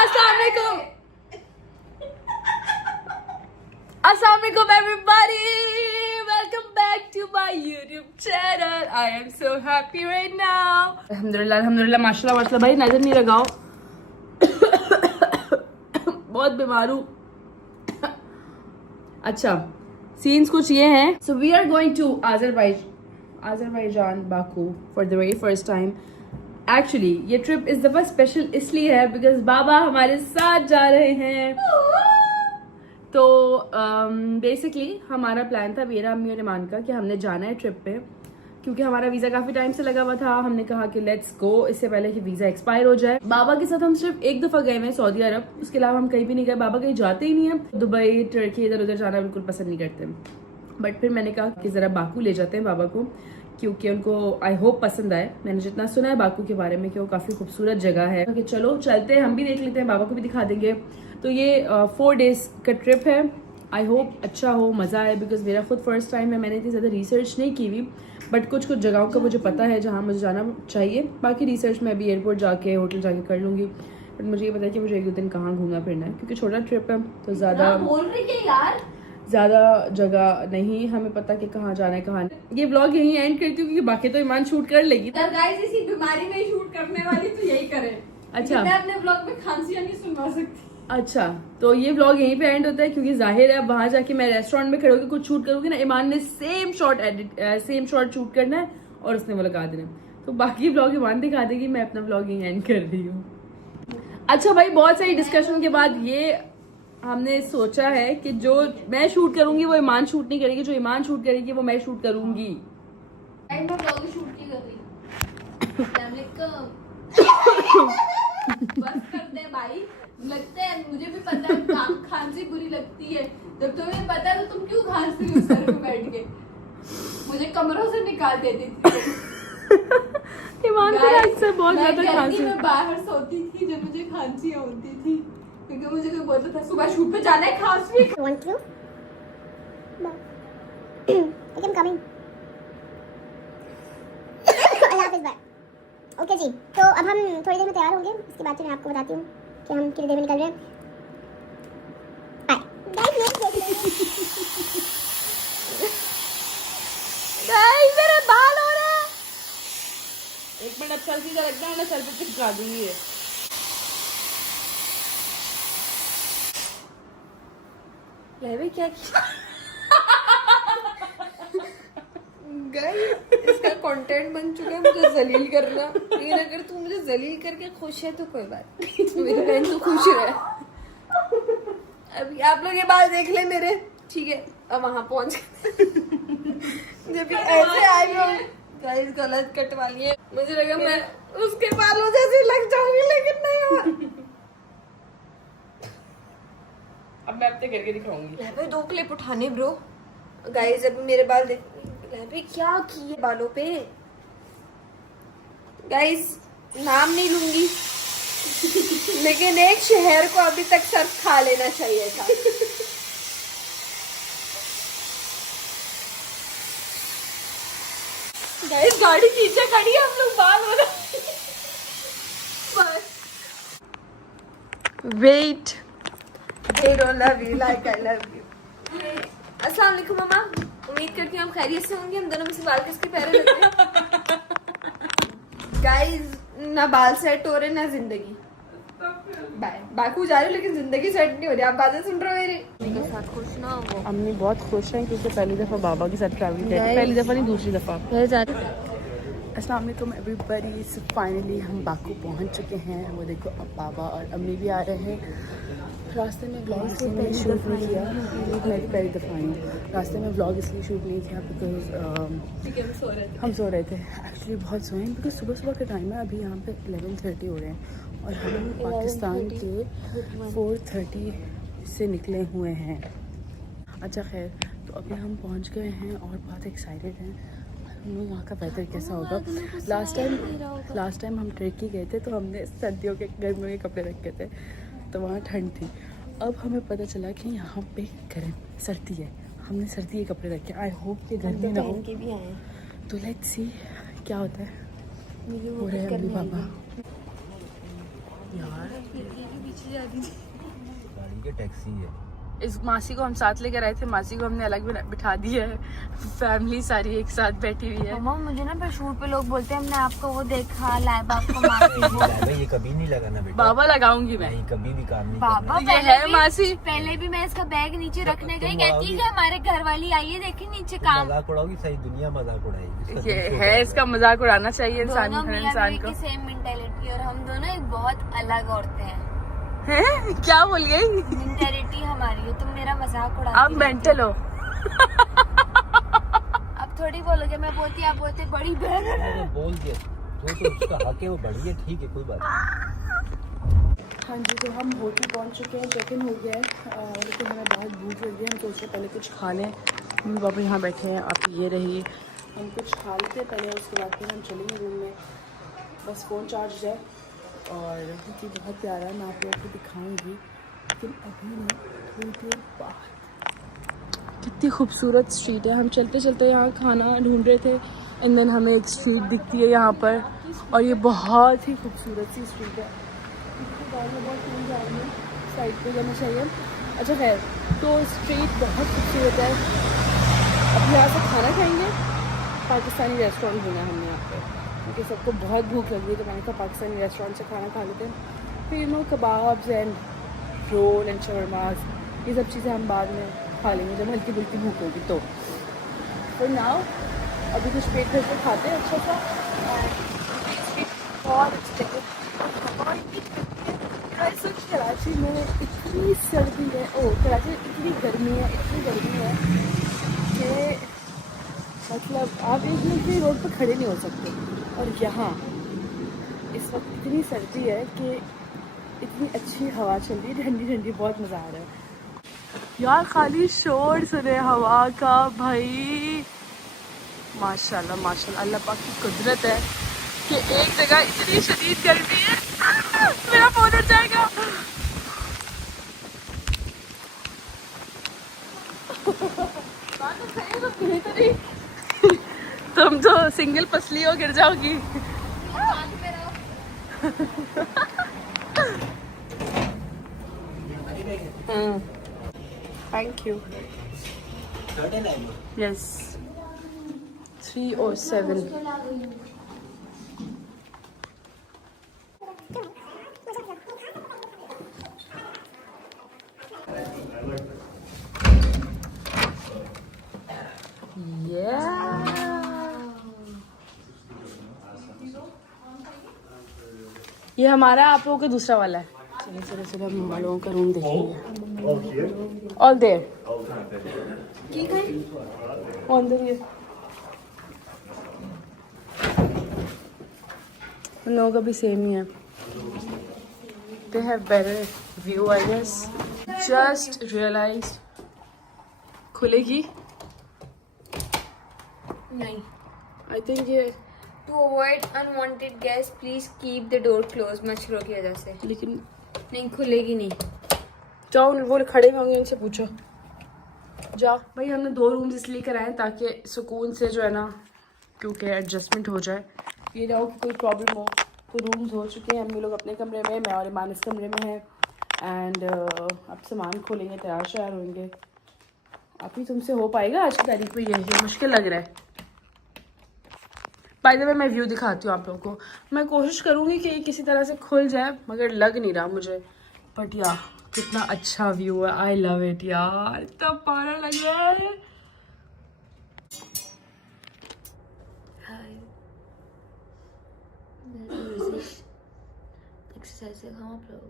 Assalamualaikum. Assalamualaikum everybody. Welcome back to my YouTube channel. I am so happy right now. Alhamdulillah, माशाल्लाह भाई नजर नहीं लगाओ. बहुत बीमार हूँ. अच्छा, सीन्स कुछ ये हैं. So we are going to Azerbaijan, Baku for the very first time. Actually, ये ट्रिप इस दफा स्पेशल इसलिए है बिकॉज बाबा हमारे साथ जा रहे हैं. तो बेसिकली हमारा प्लान था मेरा, अम्मी और ईमान का, कि हमने जाना है ट्रिप पे, क्योंकि हमारा वीज़ा काफ़ी टाइम से लगा हुआ था. हमने कहा कि लेट्स गो इससे पहले कि वीज़ा एक्सपायर हो जाए. बाबा के साथ हम सिर्फ एक दफ़ा गए हैं सऊदी अरब, उसके अलावा हम कहीं भी नहीं गए. बाबा कहीं जाते ही नहीं है. दुबई, टर्की, इधर उधर जाना बिल्कुल पसंद नहीं करते. बट फिर मैंने कहा कि ज़रा बाकू ले जाते हैं बाबा को, क्योंकि उनको आई होप पसंद आए. मैंने जितना सुना है बाकू के बारे में कि वो काफ़ी खूबसूरत जगह है, कि चलो चलते हैं, हम भी देख लेते हैं, बाबा को भी दिखा देंगे. तो ये 4 डेज़ का ट्रिप है. आई होप अच्छा हो, मज़ा आए, बिकॉज मेरा खुद फर्स्ट टाइम है. मैंने इतनी ज़्यादा रिसर्च नहीं की हुई, बट कुछ जगहों का मुझे पता है जहाँ मुझे जाना चाहिए. बाकी रिसर्च मैं अभी एयरपोर्ट जाके होटल जाके कर लूँगी. बट मुझे ये पता है कि मुझे 1-2 दिन कहाँ घूमना फिरना है, क्योंकि छोटा ट्रिप है तो ज़्यादा जगह नहीं हमें पता कि कहाँ जाना है कहाँ नहीं. ये व्लॉग यहीं एंड करती हूँ, क्योंकि बाकी तो ईमान शूट कर लेगी. इसी बीमारी में शूट करने वाली तो यही करे. अच्छा, मैं अपने व्लॉग में खांसियां नहीं सुनवा सकती. अच्छा, तो ये व्लॉग यहीं पे एंड होता है, क्योंकि जाहिर है अब वहाँ जाके मैं रेस्टोरेंट में खड़े होकर कुछ शूट करूँगी ना. ईमान ने सेम शॉट शूट करना है और उसने वो लगा देना. तो बाकी व्लॉग ईमान दिखा देगी, मैं अपना व्लॉग यहीं एंड कर रही हूँ. अच्छा भाई, बहुत सारी डिस्कशन के बाद ये हमने सोचा है कि जो मैं शूट करूंगी वो ईमान शूट नहीं करेगी, जो ईमान शूट करेगी वो मैं शूट करूंगी. मैं व्लॉग शूट नहीं कर रही. बस कर दे भाई. लगता है मुझे भी पता है खांसी बुरी लगती है. जब तुम्हें पता है तो तुम क्यों खांसती हो सर पे बैठ के? मुझे कमरों से निकाल देती थी. ईमान को अक्सर बहुत ज्यादा खांसी. मैं बाहर सोती थी जब मुझे खांसी होती थी, क्योंकि मुझे कोई बोलता था सुबह शूट पे जाना है, खांस भी. Want to? No. I am coming. अल्लाह हाफिज़ बाय. ओके जी, तो अब हम थोड़ी देर में तैयार होंगे. इसके बाद मैं आपको बताती हूँ कि हम कितनी देर में निकल रहे हैं. गाइस मेरे बाल हो रहे हैं. एक मिनट, अब सर सीधा रखना है ना, सर पे चिपका दूंगी ये. क्या गाइस, इसका कंटेंट बन चुका है मुझे जलील करना. लेकिन अगर तू मुझे जलील करके खुश है तो कोई बात नहीं. मेरी बहन तो खुश है. अभी आप लोग ये बाल देख ले मेरे, ठीक है. अब वहां पहुंच जब ऐसे आई हो गाइस, गलत कटवा लिए. मुझे लगा मैं उसके बालों जैसे लग जाऊंगी, लेकिन नहीं हुआ. अब मैं अपने करके दिखाऊंगी. 2 क्लिप उठाने ब्रो. गाइस अभी मेरे बाल देख लहबे क्या किए बालों पे. गाइस नाम नहीं लूंगी, लेकिन एक शहर को अभी तक सर्फ खा लेना चाहिए था. गाइस गाड़ी पीछे खड़ी है, हम लोग बाल हो रहे. Wait, They don't love you like I love you. अस्सलाम वालेकुम मम्मा. उम्मीद करती हूँ हम खैरियत से होंगे. हम दोनों में से बाल किसके पैरे लगते हैं? गाइस ना बाल सेट हो रहे ना जिंदगी. बाकू जा रही, लेकिन जिंदगी सेट नहीं हो रही. आप बातें सुन रहे हो मेरी. साथ खुश ना हो. अम्मी बहुत खुश हैं क्योंकि पहली दफ़ा बाबा के साथ ट्रैवल किया. पहली दफ़ा नहीं, दूसरी दफ़ा. अस्सलाम वालेकुम एवरीबॉडी. सो फाइनली हम बाकू पहुंच चुके हैं. वो देखो, अब बाबा और अम्मी भी आ रहे हैं. रास्ते में व्लॉग इसलिए शूट नहीं किया, मैं भी पहली दफ़ा आई हूँ. रास्ते में व्लॉग इसलिए शूट नहीं किया बिकॉज हम सो रहे थे. एक्चुअली बहुत सोए हैं, बिकॉज सुबह सुबह का टाइम है. अभी यहाँ पे 11:30 हो रहे हैं और हम पाकिस्तान के 4:30 से निकले हुए हैं. अच्छा खैर, तो अभी हम पहुँच गए हैं और बहुत एक्साइटेड हैं. वहाँ का वेदर कैसा होगा. लास्ट टाइम हम टर्की गए थे तो हमने सर्दियों के गर्मियों के कपड़े रखे थे, तो वहाँ ठंड थी. अब हमें पता चला कि यहाँ पे सर्दी है. हमने सर्दी के कपड़े रखे. आई होप कि गर्मी ना हो. तो लेट्स सी क्या होता है. हो रहे हैं अभी बाबा. यार पीछे जा दीजिए। गाड़ी की टैक्सी है। इस मासी को हम साथ लेकर आए थे, मासी को हमने अलग बिठा दिया है। फैमिली सारी एक साथ बैठी हुई है। मम्मा मुझे ना पर शूट पे लोग बोलते हैं हमने आपको वो देखा लाइव आपको मार ये कभी नहीं लगाना बेटा। बाबा लगाऊंगी मैं। नहीं, कभी भी काम नहीं बाबा करना। ये है मासी। पहले भी मैं इसका बैग नीचे रखने गई, तुम कहती है कि हमारे घर वाली आई है देखिए नीचे काम। मजाक उड़ाओगी, सारी दुनिया मजाक उड़ाएगी। इसका ये दिल छोटा है, इसका मजाक उड़ाना चाहिए इंसान दोनों हर मियां इंसान बीवी को। की सेम मेंटालिटी और हम दोनों एक बहुत अलग औरतें हैं। हैं? क्या बोल गई? मेंटालिटी हमारी है, तुम मेरा मजाक उड़ाती आप रहती मेंटल हो। अब थोड़ी बोलोगे, मैं बोलती आप बोलते बड़ी बहन है। मैंने बोल दिया तो उसका हक है, वो बड़ी है, ठीक है, कोई बात नहीं। हाँ जी, तो हम होटल पहुंच चुके हैं, चेक इन हो गया है। लेकिन हमें बहुत भूख लगी है, हम सोच रहे पहले कुछ खा लें। मम्मी पापा यहाँ बैठे हैं, आप ये रहिए, हम कुछ खा लेते हैं पहले, उसके बाद फिर हम चलेंगे रूम में। बस फ़ोन चार्ज है और क्योंकि बहुत प्यारा है, मैं आप लोगों को दिखाऊंगी, लेकिन अभी नहीं, थोड़ी देर बाद। कितनी खूबसूरत स्ट्रीट है। हम चलते चलते यहाँ खाना ढूंढ रहे थे एंड देन हमें एक स्ट्रीट दिखती है यहाँ पर, और ये बहुत ही खूबसूरत सी स्ट्रीट है। साइड पे जाना चाहिए। अच्छा खैर, तो स्ट्रीट बहुत खूबसूरत है। अब यहाँ से खाना खाएंगे, पाकिस्तानी रेस्टोरेंट ढूंढा हमने यहाँ पे, क्योंकि सबको बहुत भूख लगी है, तो मैंने कहा पाकिस्तानी रेस्टोरेंट से खाना खा लेते हैं। फिर no kebabs and roll and shawarmas, ये सब चीज़ें हम बाद में खा लेंगे जब हल्की फुल्की भूख होगी तो। नाउ अभी कुछ पेट भर के खाते हैं अच्छा सा। बहुत अच्छी लगी। कराची में इतनी सर्दी है, कराची में इतनी गर्मी है कि मतलब आप एक मिनट भी रोड पर खड़े नहीं हो सकते। और यहाँ इस वक्त इतनी सर्दी है कि इतनी अच्छी हवा चल रही है, ठंडी ठंडी, बहुत मज़ा आ रहा है यार। खाली शोर सुने हवा का भाई। माशाल्लाह माशाल्लाह, अल्लाह पाक की कुदरत है कि एक जगह इतनी शदीद गर्मी है। मेरा फोन उठ जाएगा। तुम तो सिंगल पसली हो, गिर जाओगी। Thank you. यस 307। ये हमारा, आप लोगों का दूसरा वाला है। चलिए चलिए चलिए, हम लोगों का रूम देखेंगे। All there on there. उन लोगों का भी सेम ही है। They have better view, I guess. Just realized. खुलेगी? नहीं। I think ये, To avoid unwanted guests, please keep the door closed. मच्छरों की वजह से। लेकिन नहीं खुलेगी नहीं। जाओ, वो खड़े होंगे, इनसे पूछो। जाओ भाई, हमने 2 रूम्स इसलिए कराए ताकि सुकून से जो है ना, क्योंकि एडजस्टमेंट हो जाए। ये ना हो कि कोई प्रॉब्लम हो। तो रूम्स हो चुके हैं, हम लोग अपने कमरे में, मैं और ईमान इस कमरे में हैं। एंड अब सामान खोलेंगे, तैयार श्यार होंगे। आप ही तुमसे हो पाएगा आज की तारीख में? ये मुश्किल लग रहा है। बाय द वे, मैं व्यू दिखाती हूँ आप लोगों को। मैं कोशिश करूँगी कि ये किसी तरह से खुल जाए, मगर लग नहीं रहा मुझे। बट यार कितना अच्छा व्यू है, आई लव इट यार, इतना प्यारा लग रहा है। एक्सरसाइज से खाओ आप लोग,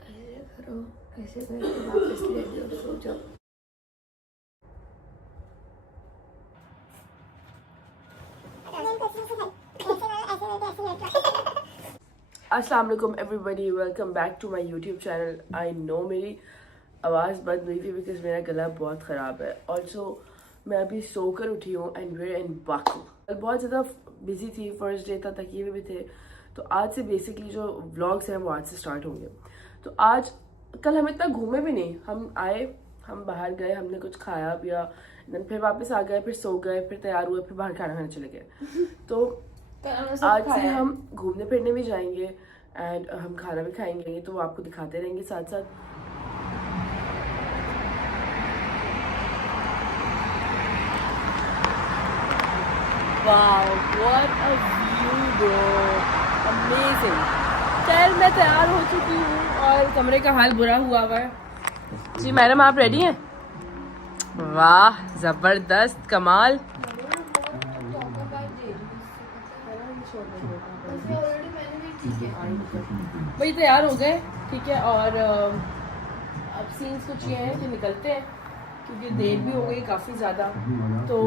ऐसे करो, ऐसे करके वापस ले लो, सो जाओ। अस्सलाम वालेकुम everybody, welcome back to my YouTube channel. I know मेरी आवाज़ बंद हुई थी बिकॉज मेरा गला बहुत ख़राब है। ऑल्सो मैं अभी सोकर उठी हूँ एंड वेयर इन बाकू। बहुत ज़्यादा बिजी थी, फर्स्ट डे था, तकिए भी थे। तो आज से बेसिकली जो व्लॉग्स हैं वो आज से स्टार्ट होंगे। तो आज कल हम इतना घूमे भी नहीं, हम आए, हम बाहर गए, हमने कुछ खाया पिया, देन फिर वापस आ गए, फिर सो गए, फिर तैयार हुए, फिर बाहर खाना खाने चले गए। तो आज से हम घूमने फिरने भी जाएंगे। एंड हम खाना भी खाएंगे तो वो आपको दिखाते रहेंगे साथ साथ। Wow what a view bro, amazing. चल मैं तैयार हो चुकी हूँ और कमरे का हाल बुरा हुआ है जी। मैडम आप रेडी हैं? वाह जबरदस्त कमाल। वही तैयार हो गए, ठीक है। और अब सीन्स कुछ ये हैं कि निकलते हैं क्योंकि देर भी हो गई काफ़ी ज़्यादा। तो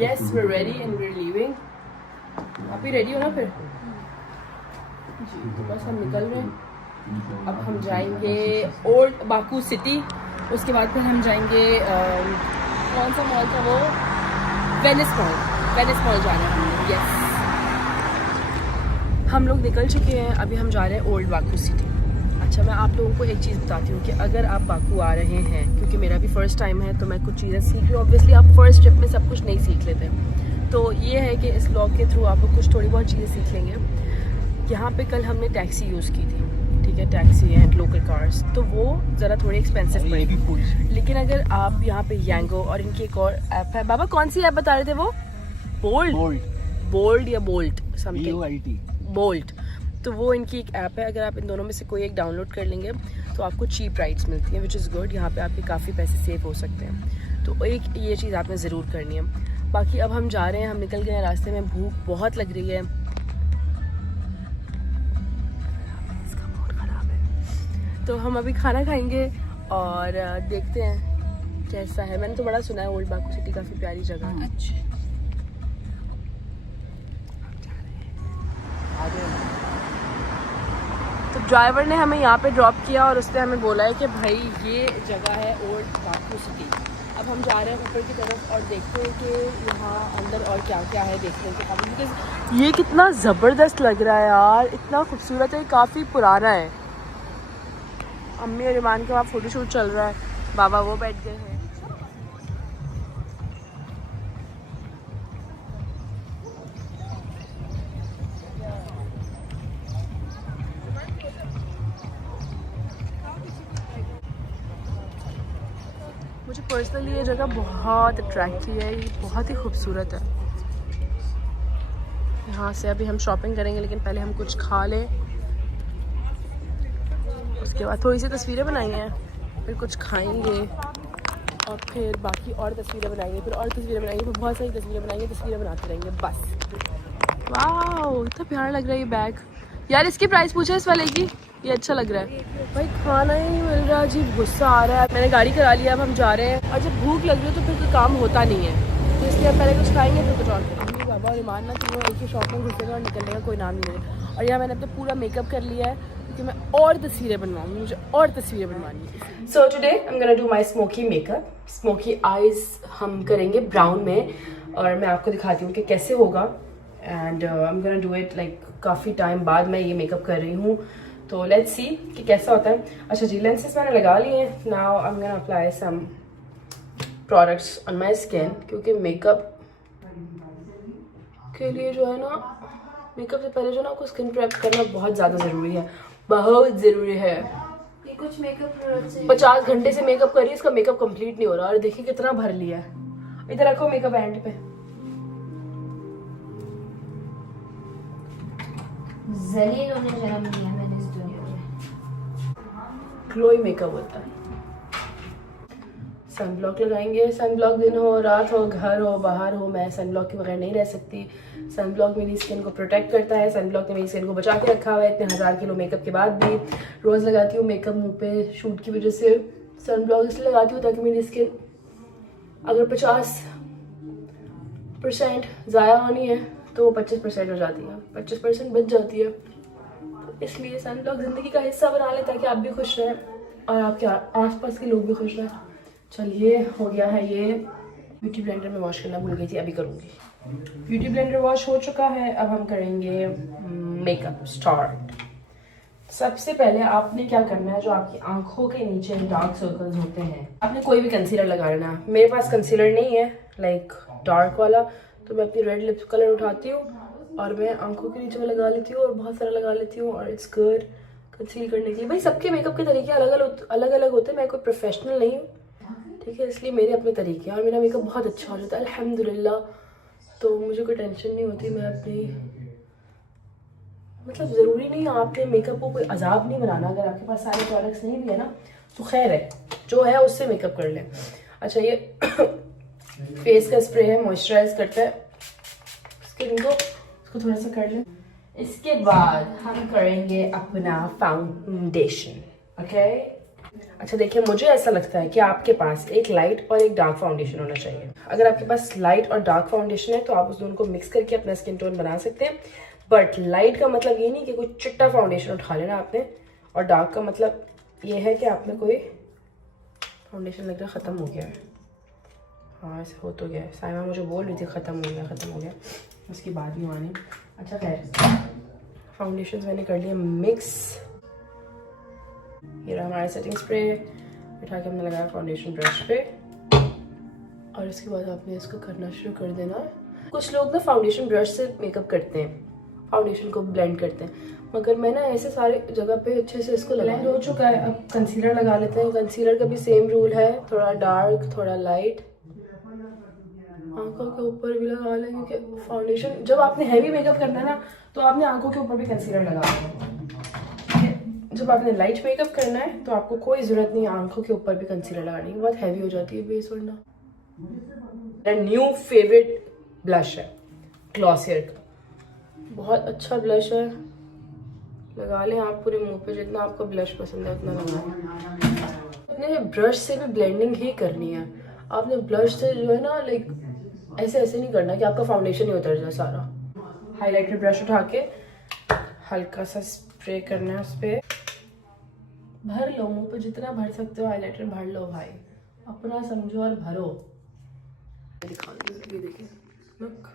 yes we ready and we leaving. आप ही रेडी हो ना फिर जी? तो बस हम निकल रहे हैं। अब हम जाएंगे ओल्ड बाकू सिटी, उसके बाद फिर हम जाएंगे कौन सा मॉल था वो, वेनिस मॉल। वेनिस मॉल जाना है यस। हम लोग निकल चुके हैं, अभी हम जा रहे हैं ओल्ड बाकू सिटी। अच्छा मैं आप लोगों को एक चीज़ बताती हूँ कि अगर आप बाकू आ रहे हैं, क्योंकि मेरा भी फ़र्स्ट टाइम है तो मैं कुछ चीज़ें सीख रही हूँ। ऑब्वियसली आप फर्स्ट ट्रिप में सब कुछ नहीं सीख लेते, तो ये है कि इस व्लॉग के थ्रू आप लोग कुछ थोड़ी बहुत चीज़ें सीख लेंगे। यहाँ पे कल हमने टैक्सी यूज़ की थी, ठीक है, टैक्सी एंड लोकल कार्स, तो वो ज़रा थोड़ी एक्सपेंसिव पड़ेगी। लेकिन अगर आप यहाँ पे यांगो और इनकी एक और ऐप है, बाबा कौन सी ऐप बता रहे थे वो? बोल्ट या बोल्ट समथिंग, बोल्ट। तो वो इनकी एक ऐप है, अगर आप इन दोनों में से कोई एक डाउनलोड कर लेंगे तो आपको चीप राइड्स मिलती हैं, विच इज़ गुड। यहाँ पे आपके काफ़ी पैसे सेव हो सकते हैं, तो एक ये चीज़ आपने ज़रूर करनी है। बाकी अब हम जा रहे हैं, हम निकल गए हैं, रास्ते में भूख बहुत लग रही है, इसका मूड ख़राब है। तो हम अभी खाना खाएंगे और देखते हैं कैसा है। मैंने तो बड़ा सुना है ओल्ड बाकू सिटी काफ़ी प्यारी जगह है। अच्छा तो ड्राइवर ने हमें यहाँ पे ड्रॉप किया और उसने हमें बोला है कि भाई ये जगह है ओल्ड बाकू सिटी। अब हम जा रहे हैं ऊपर की तरफ और देखते हैं कि यहाँ अंदर और क्या क्या है देखने के काबिल, बिकॉज ये कितना ज़बरदस्त लग रहा है यार, इतना खूबसूरत है, काफ़ी पुराना है। अम्मी और ईमान के वहाँ फ़ोटोशूट चल रहा है, बाबा वो बैठ गए हैं। मुझे पर्सनली ये जगह बहुत अट्रैक्ट की है, ये बहुत ही खूबसूरत है। यहाँ से अभी हम शॉपिंग करेंगे, लेकिन पहले हम कुछ खा लें, उसके बाद थोड़ी सी तस्वीरें बनाएंगे, फिर कुछ खाएंगे और फिर बाकी और तस्वीरें बनाएंगे, फिर और तस्वीरें बनाएंगे, फिर बहुत सारी तस्वीरें बनाएंगे, तस्वीरें बनाते रहेंगे बस। वाह इतना प्यारा लग रहा है ये बैग यार। इसकी प्राइस पूछे इस वाले की, ये अच्छा लग रहा है। भाई खाना ही नहीं मिल रहा, अजीब गुस्सा आ रहा है। मैंने गाड़ी करा लिया, अब हम जा रहे हैं, और जब भूख लग रही है तो फिर कोई काम होता नहीं है, तो इसलिए हम पहले कुछ खाएंगे फिर कुछ और करेंगे। बाबा और ईमान ना तीनों एक ही शॉप में घुसेगा और निकलने का कोई नाम नहीं ले। और यहाँ मैंने अपना पूरा मेकअप कर लिया है क्योंकि मैं और तस्वीरें बनवाऊंगी, मुझे और तस्वीरें बनवानी है। So today I am gonna do my smoky makeup. Smoky eyes हम करेंगे ब्राउन में, और मैं आपको दिखाती हूँ कि कैसे होगा। And I am gonna do it like काफ़ी टाइम बाद मैं ये मेकअप कर रही हूँ, तो लेट्स सी कि कैसा होता है। अच्छा जी, लेंसेज मैंने लगा लिए हैं। Now I am gonna apply some products on my skin, क्योंकि मेकअप के लिए जो है ना, मेकअप से पहले जो ना आपको स्किन प्रेप करना बहुत ज़्यादा ज़रूरी है, बहुत ज़रूरी है। ये कुछ मेकअप प्रोडक्ट्स 50 घंटे से मेकअप कर रही है, इसका मेकअप कंप्लीट नहीं हो रहा, और देखिए कितना भर लिया है। इधर रखो मेकअप एंड पे। जलील होने जन्म लिया मैंने इस दुनिया में। ग्लोई मेकअप होता है। सन ब्लॉक लगाएंगे। सन ब्लॉक दिन हो रात हो, घर हो बाहर हो, मैं सन ब्लॉक के बगैर नहीं रह सकती। सन ब्लॉक मेरी स्किन को प्रोटेक्ट करता है, सन ब्लॉक ने मेरी स्किन को बचा के रखा हुआ है। इतने 1000 किलो मेकअप के बाद भी रोज़ लगाती हूँ मेकअप मुंह पे शूट की वजह से। सन ब्लॉक इसलिए लगाती हूँ ताकि मेरी स्किन अगर 50% ज़ाया होनी है तो 25% हो जाती है, 25% बच जाती है। इसलिए सन ब्लॉक ज़िंदगी का हिस्सा बना लें ताकि आप भी खुश रहें और आपके आसपास के लोग भी खुश रहें। चलिए हो गया है ये। ब्यूटी ब्लेंडर में वॉश करना भूल गई थी, अभी करूँगी। ब्यूटी ब्लेंडर वॉश हो चुका है, अब हम करेंगे मेकअप स्टार्ट। सबसे पहले आपने क्या करना है, जो आपकी आंखों के नीचे डार्क सर्कल्स होते हैं, आपने कोई भी कंसीलर लगा लेना। मेरे पास कंसीलर नहीं है लाइक डार्क वाला, तो मैं अपनी रेड लिप कलर उठाती हूँ और मैं आंखों के नीचे में लगा लेती हूँ और बहुत सारा लगा लेती हूँ और इट्स गुड कंसील करने के लिए। भाई सबके मेकअप के तरीके अलग अलग होते हैं, मैं कोई प्रोफेशनल नहीं हूँ, ठीक है, इसलिए मेरे अपने तरीके हैं और मेरा मेकअप बहुत अच्छा हो जाता है अल्हम्दुलिल्लाह। तो मुझे कोई टेंशन नहीं होती, मैं अपनी मतलब ज़रूरी नहीं आपने मेकअप को कोई अजाब नहीं बनाना, अगर आपके पास सारे प्रोडक्ट्स नहीं भी है ना तो खैर है, जो है उससे मेकअप कर लें। अच्छा ये फेस का स्प्रे है, मॉइस्चराइज करता है स्किन को, इसको थोड़ा सा कर लें। इसके बाद हम करेंगे अपना फाउंडेशन, ओके। अच्छा देखिए, मुझे ऐसा लगता है कि आपके पास एक लाइट और एक डार्क फाउंडेशन होना चाहिए। अगर आपके पास लाइट और डार्क फाउंडेशन है तो आप उस दोनों को मिक्स करके अपना स्किन टोन बना सकते हैं, बट लाइट का मतलब ये नहीं कि कोई चिट्टा फाउंडेशन उठा लेना आपने, और डार्क का मतलब ये है कि आपने कोई फाउंडेशन लग रहा है ख़त्म हो गया है। हाँ ऐसे हो तो गया है, साइमा मुझे बोल रही थी ख़त्म हो गया, उसकी बात नहीं मानी। अच्छा खैर, फाउंडेशन मैंने कर लिया मिक्स। ये रहा हमारा सेटिंग स्प्रे, उठा के हमने लगाया फाउंडेशन ब्रश पे, और इसके बाद आपने इसको करना शुरू कर देना। कुछ लोग ना फाउंडेशन ब्रश से मेकअप करते हैं, फाउंडेशन को ब्लेंड करते हैं, मगर मैं ना ऐसे सारे जगह पे अच्छे से इसको ब्लेंड हो चुका है। अब कंसीलर लगा लेते हैं। कंसीलर का भी सेम रूल है, थोड़ा डार्क थोड़ा लाइट, आंखों के ऊपर भी लगा लें, क्योंकि फाउंडेशन जब आपने हैवी मेकअप करना है ना तो आपने आंखों के ऊपर भी कंसीलर लगा लें। जब आपने लाइट मेकअप करना है तो आपको कोई ज़रूरत नहीं है आंखों के ऊपर भी कंसीलर लगाने की, बहुत हैवी हो जाती है बेस वरना। मेरा न्यू फेवरेट ब्लश है ग्लॉसियर का, बहुत अच्छा ब्लश है, लगा लें आप पूरे मुंह पे, जितना आपको ब्लश पसंद है उतना लगाएं। अपने ब्रश से भी ब्लेंडिंग ही करनी है आपने, ब्लश से जो है ना लाइक ऐसे नहीं करना कि आपका फाउंडेशन ही उतर जाए सारा। हाइलाइटर ब्रश उठा के हल्का सा स्प्रे करना है उस पर, भर लो मुंह पे, जितना भर सकते हो हाइलाइटर भर लो भाई, अपना समझो और भरो। दिखा दो, ये देखिए लुक।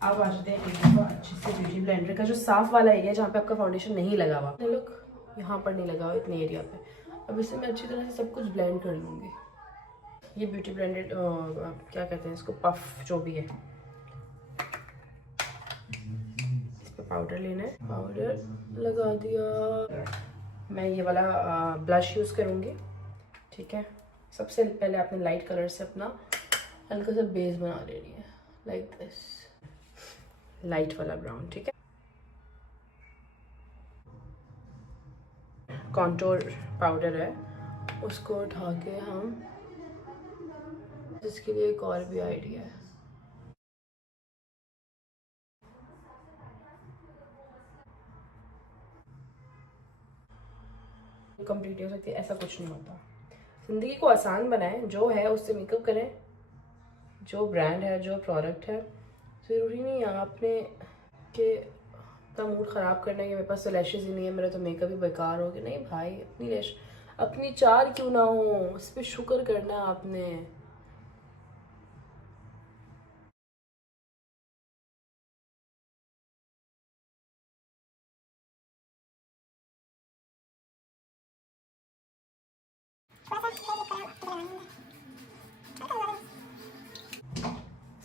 अब आ जाते हैं इसको अच्छे से ब्यूटी ब्लेंडर का जो साफ वाला एरिया जहाँ पे आपका फाउंडेशन नहीं लगा हुआ, लुक यहाँ पर नहीं लगा हुआ इतने एरिया पे। अब इसे मैं अच्छी तरह से सब कुछ ब्लेंड कर लूँगी। ये ब्यूटी ब्लेंडेड क्या कहते हैं इसको, पफ जो भी है, इस पे पाउडर लेना है, पाउडर लगा दिया। मैं ये वाला ब्लश यूज़ करूँगी, ठीक है। सबसे पहले आपने लाइट कलर से अपना हल्का सा बेस बना लेनी है, लाइक दिस, लाइट वाला ब्राउन, ठीक है। कॉन्टोर पाउडर है, उसको उठा के हम, इसके लिए एक और भी आइडिया है, कंप्लीट हो सकती है, ऐसा कुछ नहीं होता। जिंदगी को आसान बनाएं, जो है उससे मेकअप करें, जो ब्रांड है जो प्रोडक्ट है, ज़रूरी नहीं है आपने कि इतना मूड ख़राब करना है कि मेरे पास तो लैशेज़ ही नहीं है, मेरा तो मेकअप ही बेकार हो गया। नहीं भाई, अपनी लैश अपनी 4 क्यों ना हो, उस पर शुक्र करना है आपने।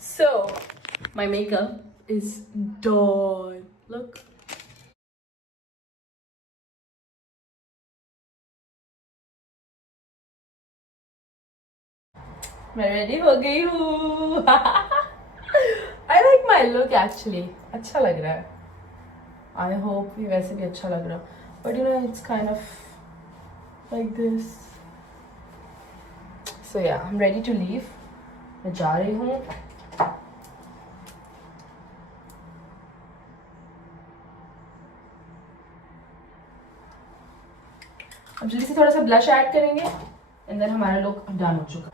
So, my makeup is done. Look. मैं रेडी हो गई हूँ। I like my look actually. अच्छा लग रहा है। I hope ये वैसे भी अच्छा लग रहा, but you know it's kind of like this. So yeah, I'm ready to leave. मैं जा रही हूँ। अब जल्दी से थोड़ा सा ब्लश ऐड करेंगे एंड देन हमारा लुक डन हो चुका।